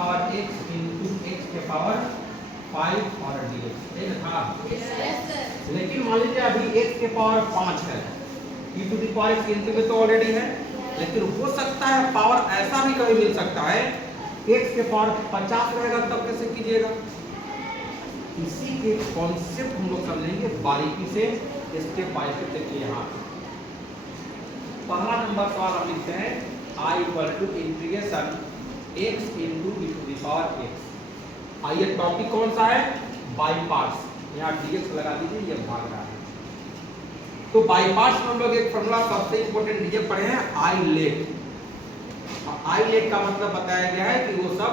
Power x into x के power 5 और dx ये था। लेकिन मान लीजिए अभी x के पावर 5 है, e to the power x into में तो ऑलरेडी है, लेकिन हो सकता है पावर ऐसा भी कभी मिल सकता है x के पावर 50 रहेगा, तब कैसे कीजिएगा? इसी के कॉन्सेप्ट हम लोग समझेंगे बारीकी से, स्टेप बाय स्टेप। देखिए यहाँ पहला नंबर सवाल हम लिखते हैं I equal to integration x into e to the power x। आइए टॉपिक कौन सा है? By parts. यहाँ dx लगा दीजिए, ये भाग रहा है। तो बाई पार्ट्स में हम लोग एक फॉर्मूला सबसे इंपॉर्टेंट ये पढ़े हैं आई लेट। आई लेट का मतलब बताया गया है कि वो सब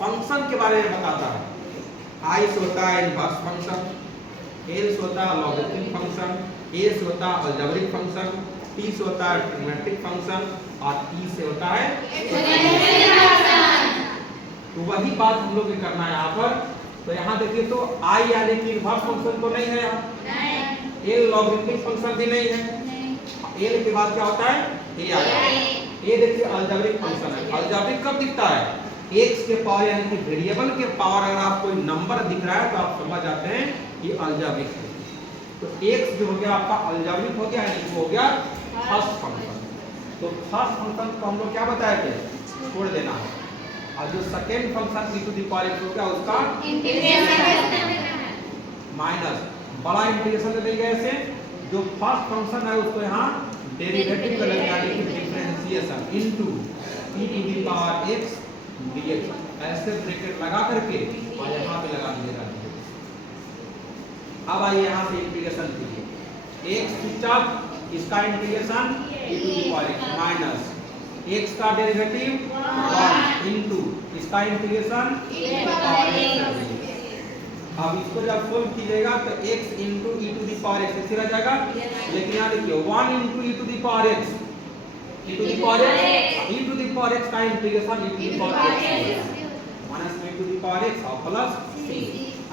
फंक्शन के बारे में बताता है। आई से होता है इनवर्स फंक्शन, एल से होता है लॉगरिथमिक फंक्शन, ए से होता है अलजेब्रिक फंक्शन, टी से होता है ट्रिग्नोमेट्रिक फंक्शन और ई से होता है एक्सपोनेंशियल फंक्शन। तो वही बात हम लोग करना है यहाँ पर। तो यहाँ देखिए तो आई यानी कि इनवर्स फंक्शन तो नहीं है यहाँ, एल लॉगरिथमिक फंक्शन भी नहीं है, एल के बाद क्या होता है? ए आया। ये देखिए अलजेब्रिक फंक्शन है। अलजेब्रिक कब दिखता है? x के पावर यानी कि वेरिएबल के पावर अगर आपको कोई नंबर दिख रहा है तो आप समझ जाते हैं ये अलजेब्रिक है। तो x जो हो गया आपका अलजेब्रिक हो गया, यानी वो हो गया फर्स्ट फंक्शन। तो फर्स्ट फंक्शन को हम लोग क्या बताए थे? छोड़ देना है। और जो second function e to the power x हो गया उसका इंटीग्रेशन माइनस बड़ा इंटीग्रेशन ले लेंगे ऐसे। जो फर्स्ट फंक्शन है उसको यहाँ डेरिवेटिव कर लेंगे, यानी कि differentiation into e to the power x dx। ऐसे ब्रैकेट लगा करके और यहाँ पे लगा दीजिएगा। अब आइए यहाँ से इंटीग्रेशन कीजिए। x की टर्म इसका integration e to the power x minus x का डेरिवेटिव 1 इनटू इसका integration e to the power x। अब इसको जब सोल्व कीजिएगा तो x into e to the power x ऐसे रह जाएगा। लेकिन यहाँ देखिए 1 into e to the power x, e to the power x, e to the power x का integration e to the power x minus e to the power x और plus c।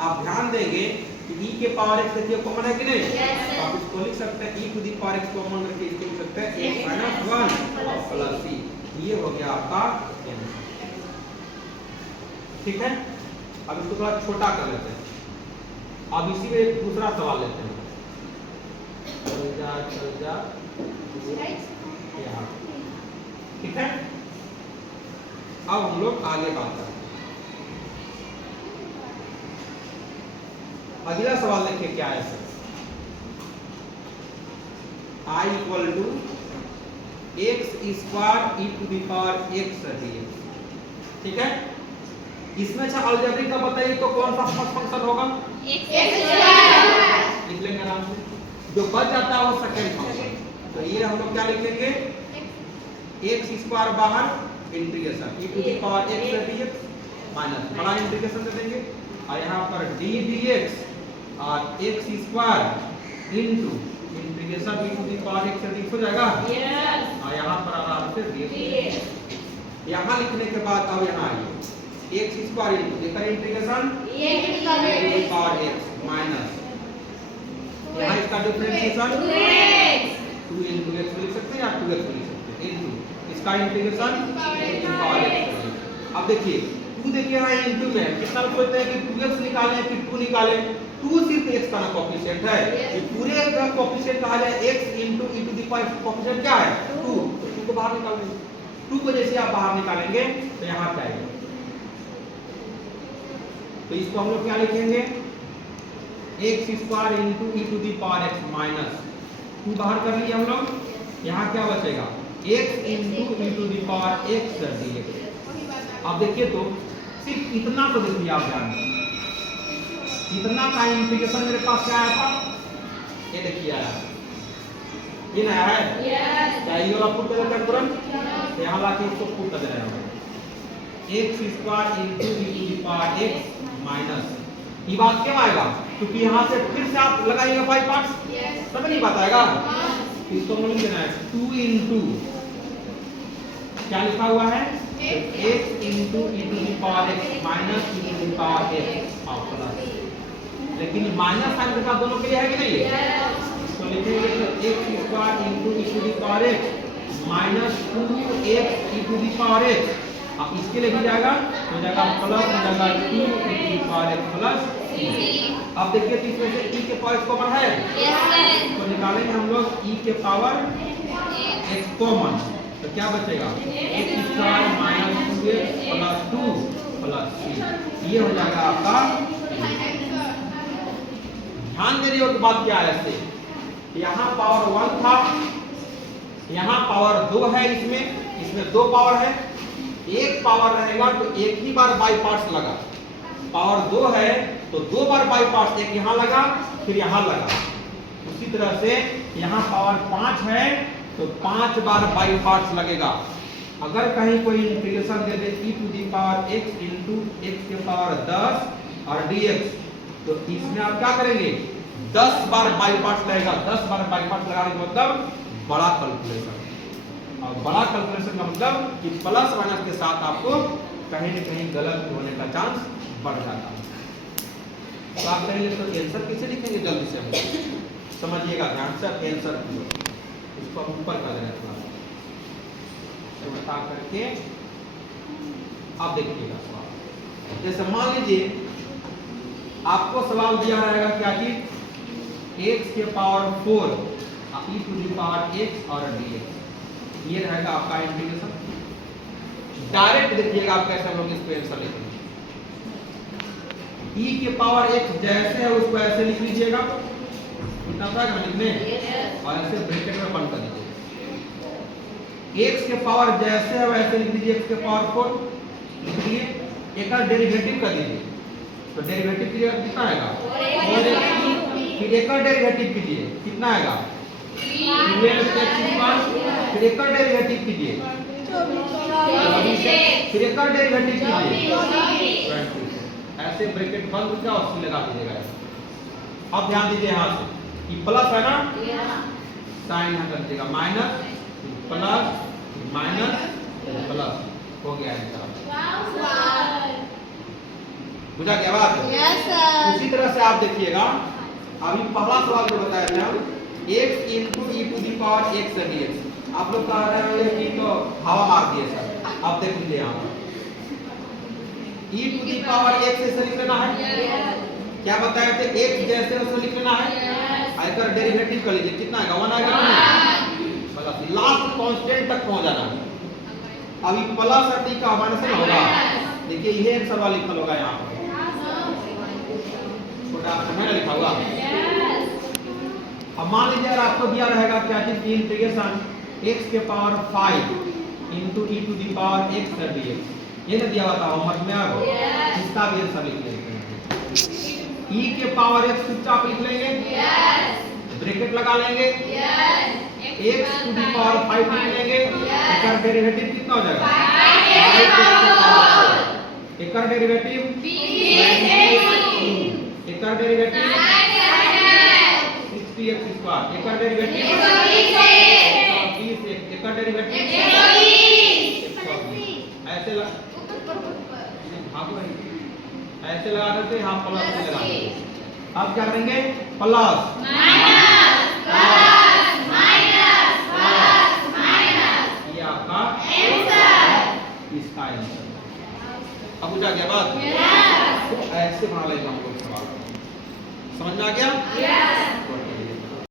आप ध्यान देंगे कि e के power x देखिए common है कि नहीं? तो आप इसको लिख सकते हैं e to the power x common करके इसको लिख सकते हैं x माइनस 1 और प्लस c। ये हो गया आपका आंसर। ठीक है, अब इसको थोड़ा छोटा कर लेते हैं। अब इसी में एक दूसरा सवाल लेते हैं। चल जा यहाँ। ठीक है, अब हम लोग आगे बात करते हैं। अगला सवाल देखिए क्या है sir. I equal to x square e to the power x dx। ठीक है, इसमें अच्छा अलजेब्रिक का बताइए तो कौन सा फंक्शन होगा? x square. लिख लेंगे आराम से। जो बच जाता है वो सेकंड फंक्शन। तो ये हम लोग क्या लिखेंगे? x स्क्वायर बाहर integration e to the power x dx minus बड़ा इंटीग्रेशन दे देंगे और यहाँ पर d dx और x square into integration e to the power x dx हो जाएगा। यस। और यहाँ पर आराम से dx। यहाँ लिखने के बाद अब यहाँ आइए x स्क्वायर इनटू इसका integration e to the power x minus यहाँ इसका डिफरेंशिएशन 2 इनटू x लिख सकते हैं या 2x लिख सकते हैं इनटू इसका integration e to the power x। अब देखिए 2 देखिए यहाँ इनटू में कितना सोचते हैं कि 2x निकालें कि 2 निकालें? 2 सिर्फ x का ना कोएफिशिएंट है। ये पूरे का कोएफिशिएंट कहा जाए x into e to the power coefficient क्या है? 2। तो 2 को बाहर निकाल देंगे। 2 को जैसे आप बाहर निकालेंगे तो यहाँ पे आएगा। तो इसको हम लोग क्या लिखेंगे? x square into e to the power x minus 2 बाहर कर लिए हम लोग। यहाँ क्या बचेगा? x into e to the power x dx। अब देखिए तो सिर्फ इतना तो देखिए आप ध्यान दें, इतना का इंटीग्रेशन मेरे पास क्या आया था? ये देखिए आया, ये नया है। यस। क्या ये वाला पुट कर देते हैं तुरंत? यहाँ लाके इसको पुट कर देना है x square into e to the power x minus. ये बात क्यों आएगा? क्योंकि यहाँ से फिर से आप लगाइएगा बाई पार्ट्स, समझ नहीं पाता आएगा। इसको हम लिख देना है 2 इनटू क्या लिखा हुआ है? x into e to the power x minus e to the power x और प्लस। लेकिन माइनस साइन के साथ दोनों के लिए है कि नहीं है? तो लिखेंगे तो x square into e to the power x minus 2x e to the power x अब इसके लिए भी जाएगा हो जाएगा प्लस हो जाएगा 2 e की पावर x प्लस 3। अब देखिए तो इसमें से e के पावर कॉमन है, तो निकालेंगे हम लोग e के पावर x कॉमन, तो क्या बचेगा x square minus 2x plus 2 plus 3। ये हो जाएगा आपका। ध्यान देने की बात क्या है, इससे यहाँ पावर 1 था, यहाँ पावर 2 है, इसमें 2 पावर है, एक पावर रहेगा तो एक ही बार बाई पार्ट्स लगा। पावर 2 है तो 2 बार बाई पार्ट्स, एक यहाँ लगा फिर यहाँ लगा। उसी तरह से यहाँ पावर 5 है तो 5 बार बाई पार्ट्स लगेगा। अगर कहीं कोई इंटीग्रेशन दे दे e to the power x into x के पावर 10 और dx, तो इसमें आप क्या करेंगे 10 बार बाई पार्ट्स लगेगा। 10 बार बाई पार्ट्स लगाने का मतलब बड़ा कैलकुलेशन, और बड़ा कैलकुलेशन का मतलब कि प्लस माइनस के साथ आपको कहीं न कहीं गलत होने का चांस बढ़ जाता है। तो आप कहेंगे तो आंसर कैसे लिखेंगे, जल्दी से हम समझिएगा ध्यान से। आंसर इसको हम ऊपर कर रहे हैं तो बता करके आप देखिएगा सवाल। जैसे मान लीजिए आपको सवाल दिया रहेगा क्या चीज x के power 4 e to the power x और dx, ये रहेगा आपका इंटीग्रेशन। डायरेक्ट देखिएगा आप कैसे हम लोग इसको आंसर लिखेंगे। e के पावर x जैसे है उसको ऐसे लिख लीजिएगा, इतना था लिखने, और ऐसे ब्रैकेट में बंद कर दीजिए। x के पावर जैसे है वैसे लिख दीजिए, x के पावर 4 लिख दिए, एक का डेरिवेटिव कर दीजिए, तो डेरिवेटिव कीजिएगा कितना आएगा 4x, फिर एक का डेरिवेटिव कीजिए कितना आएगा 3x, फिर एक का डेरिवेटिव कीजिए, फिर एक का डेरिवेटिव कीजिए 20। ऐसे ब्रैकेट बंद क्या उसकी लगा दीजिएगा। अब ध्यान दीजिए यहाँ से कि प्लस है ना, साइन यहाँ कर दीजिएगा, माइनस प्लस माइनस प्लस, हो गया आंसर। बुझा क्या बात? Yes sir. उसी तरह से आप देखिएगा, अभी पहला सवाल जो बताया था x into e to the power x dx, आप लोग कह रहे हैं कि तो हवा मार दिए सर। अब देख लीजिए यहाँ e to the power x ऐसे लिख लेना है, क्या बताया थे x जैसे उसे लिख लेना है, आकर डेरिवेटिव कर लीजिए कितना आएगा 1 आएगा, मतलब लास्ट कांस्टेंट तक पहुंच जाना है। अभी प्लस और टी का माइनस में होगा, देखिए ये एक सवाल लिखा होगा यहाँ पर, छोटा मैंने लिखा होगा। अब मान लीजिए अगर आपको दिया रहेगा क्या चीज इंटीग्रेशन x के power 5 into e to the power x dx, ये ना दिया हुआ था होमवर्क में, अब इसका भी आंसर लिख लेंगे। e के पावर x चुपचाप लिख लेंगे, ब्रैकेट लगा लेंगे, x टू दी पावर 5 लिख लेंगे, इसका डेरिवेटिव कितना हो जाएगा 5, इसका डेरिवेटिव इसका डेरिवेटिव 60x स्क्वायर, इसका डेरिवेटिव 120x, इसका डेरिवेटिव ऐसे ऐसे लगा करके यहाँ प्लस लगा देंगे। अब क्या करेंगे प्लस